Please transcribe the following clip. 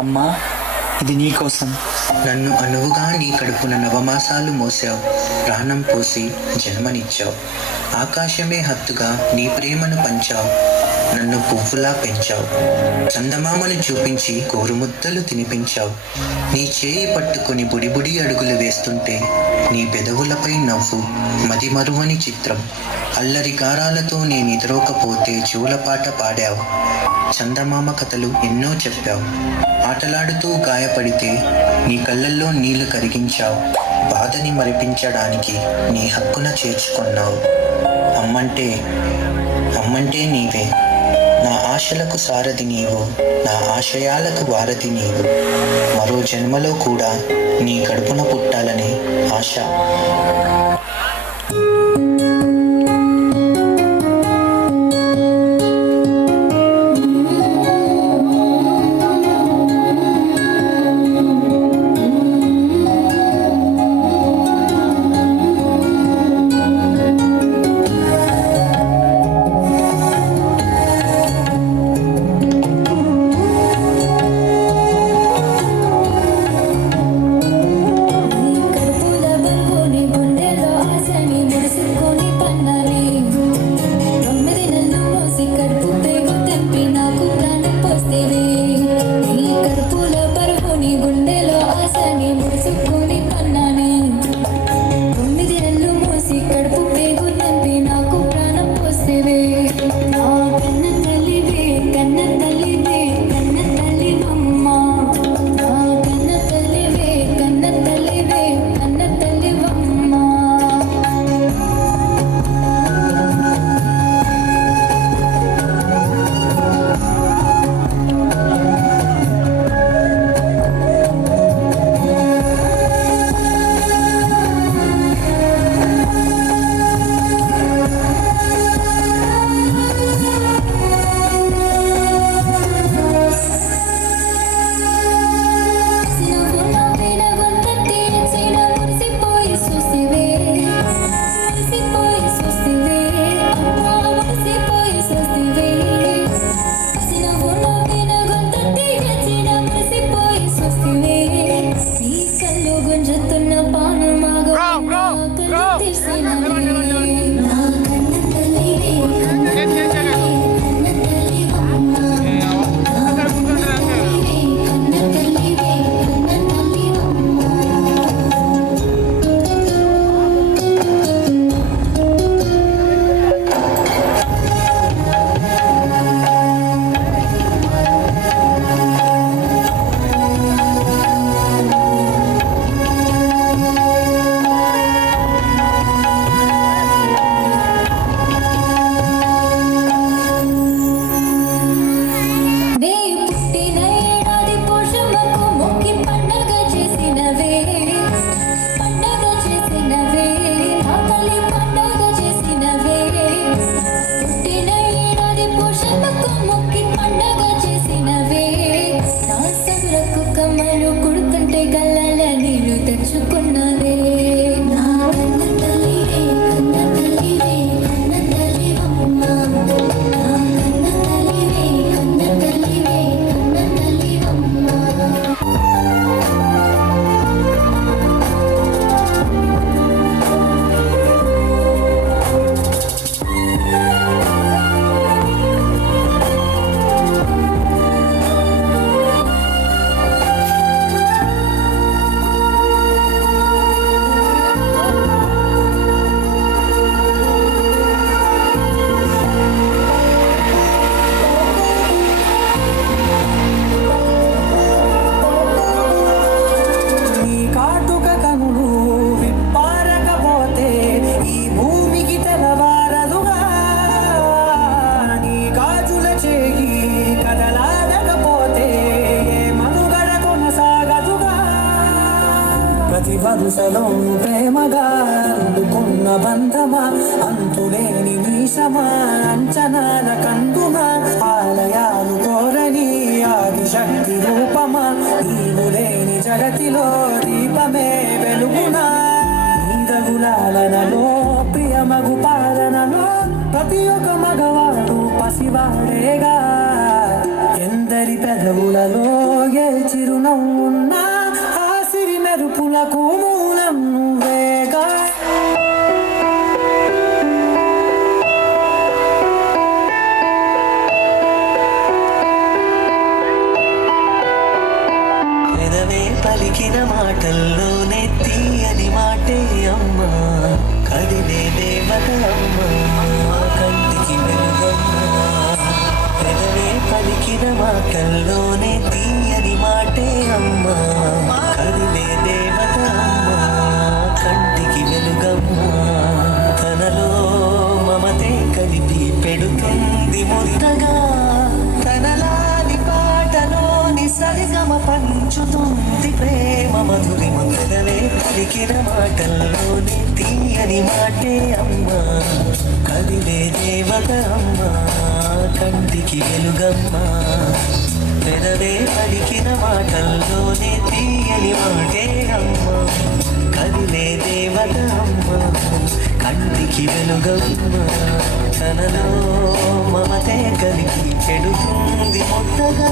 అమ్మా, ఇది నీకోసం. నన్ను అనువుగా నీ కడుపున నవమాసాలు మోసావు, ప్రాణం పోసి జన్మనిచ్చావు. ఆకాశమే హత్తుగా నీ ప్రేమను పంచావు, నన్ను పువ్వులా పెంచావు. చందమామను చూపించి గోరుముద్దలు తినిపించావు. నీ చేయి పట్టుకుని బుడిబుడి అడుగులు వేస్తుంటే నీ పెదవులపై నవ్వు మదిమరువని చిత్రం. అల్లరి గారాలతో నీ నిద్రోకపోతే జూలపాట పాడావు. చందమామ కథలు ఎన్నో చెప్పావు. ఆటలాడుతూ గాయపడితే నీ కళ్ళల్లో నీళ్లు కరిగించావు. బాధని మరిపించడానికి నీ హక్కున చేర్చుకున్నావు. అమ్మంటే నీవే. నా ఆశలకు సారథి నీవు, నా ఆశయాలకు వారధి నీవు. మరో జన్మలో కూడా నీ కడుపున పుట్టాలని ఆశ. వరుసలో ప్రేమగా అందుకున్న బంధమా, అంతులేని మీసమా, అంచనాల కందుమా, ఆలయాలు కోరని ఆదిశక్తి రూపమా, నీవు లేని జగతిలో దీపమే వెలుగునా. నీరగులాలనలో ప్రియమగు పాలనలో ప్రతి ఒక్క మగవాడు పసివాడేగా ఎందరి పెదవులలో ఏ చిరునవ్వున్నా ఆ సిరి మెరుపులకు మూలం నువ్వేగా పెదవే పలికిన మాటల్లోనే తీయని మాటే అమ్మా కదిలే దేవత అమ్మా కంటికి వెలుగమ్మా పెదవే పలికిన మాటల్లోనే తీయని మాటే అమ్మా కదిలే దేవత అమ్మా కంటికి వెలుగమ్మా తనలో మమతే కలిపి పెడుతుంది ముద్దగా తనలాని పాటలోని సరిగమ పంచుతుంది ప్రేమ మధురి మందలే పలికిన మాటల్లోనే తీయని మాటే అమ్మా కదిలే దేవత అమ్మా కంటికి వెలుగమ్మా పెదవే పలికిన మాటల్లోనే తీయని మాటే అమ్మా కదిలే దేవత అమ్మా కంటికి వెలుగమ్మా తనలో మమతే కలిగి పెడుతుంది ముద్దగా